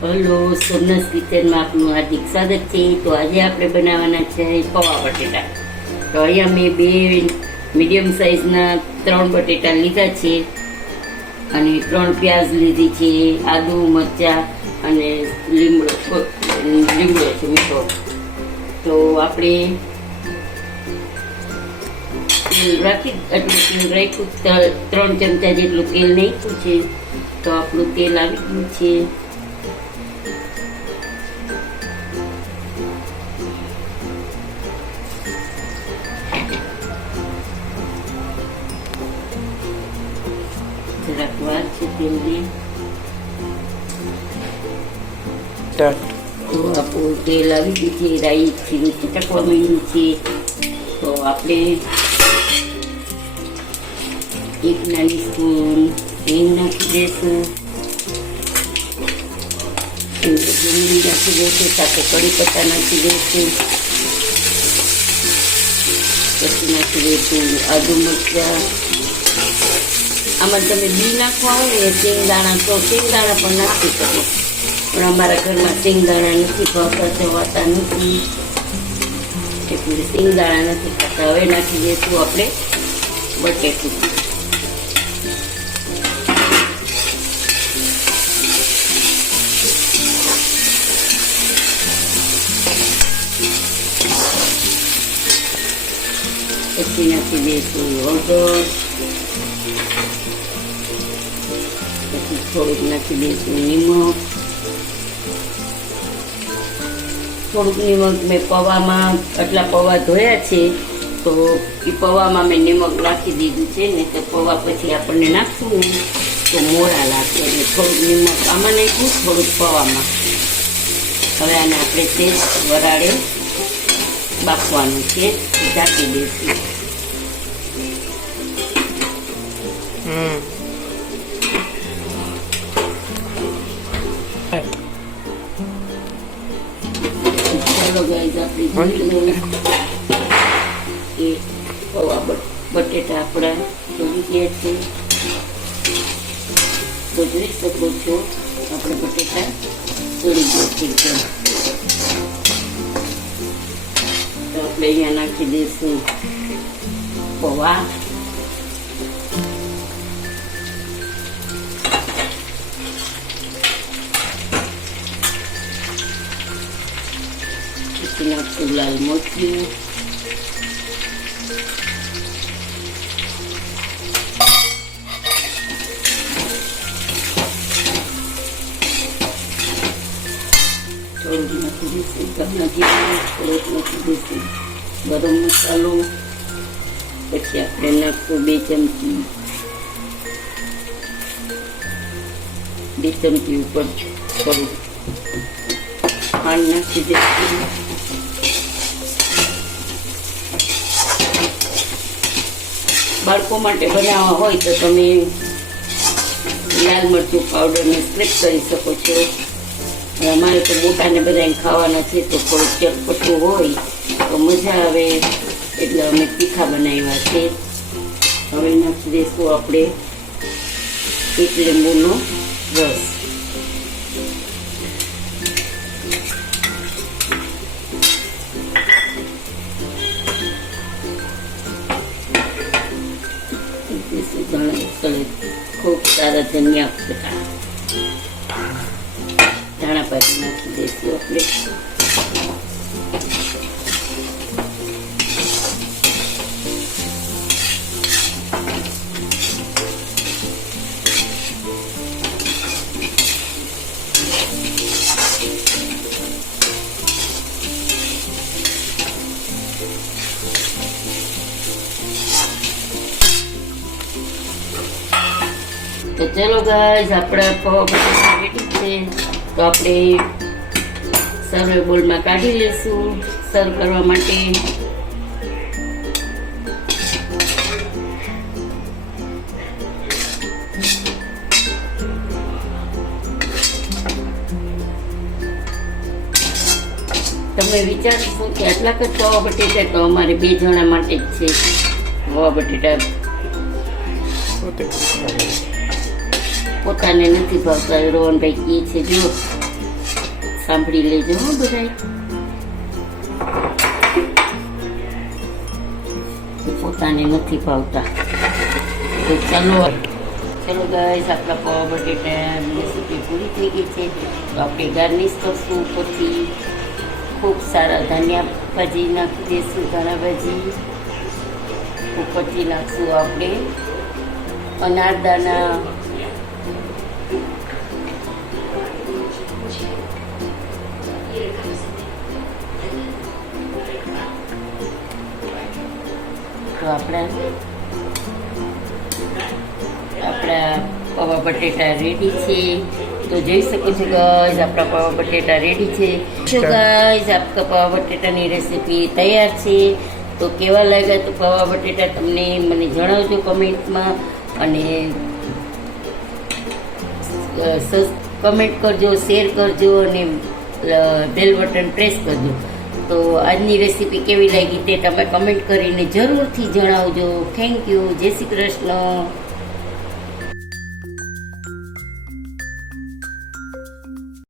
Hello, Somnath કિચનમાં આપનું હાર્દિક સ્વાગત છે. તો આજે આપણે બનાવવાના છે પૌવા બટેટા. તો અહીંયા મેં 2 મીડિયમ સાઇઝના 3 બટેટા લીધા છે અને 3 પ્યાઝ લીધી છે, આદુ, મરચાં અને લીમડો છે મીઠો. તો આપણે તેલ રાખ્યું, 3 ચમચા જેટલું તેલ નાખ્યું છે. તો આપણું તેલ આવી ગયું છે. જરાક વાર છે તેલને. તો આપણું તેલ આવી ગયું છે, રાઈ જીરું ચટકવા માંડ્યું છે. તો આપણે 1 નાની સ્પૂન હિંગ નાખી દઈશું. ડુંગળી નાખી દઈશું, સાથે કઢી પત્તા નાખી દઈશું. પછી નાખી દઈશું આદુ, મરચાં. આમાં તમે બી નાખવા હોય ને શેંગદાણા, તો શેંગદાણા પણ નાખી શકો, પણ અમારા ઘરમાં શેંગદાણા નથી ભાવતા, જવાતા નથી, એટલે શેંગદાણા નથી ખાતા. હવે નાખી દઈશું આપણે બટેટું. પછી નાખી દઈશું હળદર. પછી થોડુંક નાખી દઈશું નિમક. થોડુંક નિમક મેં પૌવામાં, આટલા પૌવા ધોયા છે તો એ પૌવામાં મેં નિમક નાખી દીધું છે, ને તો પૌવા પછી આપણને નાખશું ને તો મોળા લાગશે. અને થોડુંક નિમક આમાં નાખ્યું, થોડુંક પૌવામાં. હવે આને આપણે તેજ વરાળે બાફવાનું છે, ઢાંકી દઈશું. ચાલો ગાઈઝ, આપણે જોઈ લઈએ કે પૌવા બટેટા આપણા ચડી ગયા છે. તો જોઈ શકો છો આપણે બટેટા ચડી ગયા છે. તો આપણે અહીંયા નાખી દઈશું પૌવા. નાખશું લાલ મરચું. થોડુંક નાખી દઈશું ધાણા જીરું, થોડુંક નાખી દઈશું ગરમ મસાલો. પછી આપણે નાખશું 2 ચમચી ઉપર થોડુંક ખાંડ નાખી દઈશું. બાળકો માટે બનાવવા હોય તો તમે લાલ મરચું પાવડરને સ્ક્રેપ કરી શકો છો. અમારે તો મોટાને બધાને ખાવાના છે, તો થોડુંક ચટપટું હોય તો મજા આવે, એટલે અમે તીખા બનાવ્યા છે. હવે નાખી દઈશું આપણે 1 લીંબુનો રસ. ખૂબ સારા ધનિયા પત્તા, ધાણા પાકી નાખી દઈશું આપણે. તો ચલો ગાઈઝ, આપણા પૌવા બટેટા રેડી છે. તો આપણે સર્વ બોલમાં કાઢી લઈશું સર્વ કરવા માટે. તમે વિચારશો કે આટલા જ પૌવા બટેટા? તો અમારે 2 જણા માટે જ છે પૌવા બટેટા. પોતાને નથી ભાવતા, રોહનભાઈ કહે છે જો સાંભળી લેજો હો બધાય. પોતાને નથી ભાવતા તો ચલો ગાઈસ, આપણા પૌવા બટેટાની રેસીપી પૂરી થઈ ગઈ છે. તો આપણે ગાર્નિશ કરશું ઉપરથી ખૂબ સારા ધાનિયા ભાજી નાખી દઈશું. ધાણા ભાજી ઉપરથી નાખશું આપણે અનારદાના. તો આપણા પૌવા બટેટા રેડી છે. તો જોઈ શકો છો ગાઈસ, આપણા પૌવા બટેટા રેડી છે. ગાઈસ, આપણા પૌવા બટેટાની રેસીપી તૈયાર છે. તો કેવા લાગ્યા તો પૌવા બટેટા તમને મને જણાવજો કમેન્ટમાં, અને કમેન્ટ કરજો, શેર કરજો અને બેલ બટન પ્રેસ કરજો. તો આજની રેસીપી કેવી લાગી તે તમે કમેન્ટ કરીને જરૂરથી જણાવજો. Thank you. જય શ્રી કૃષ્ણ.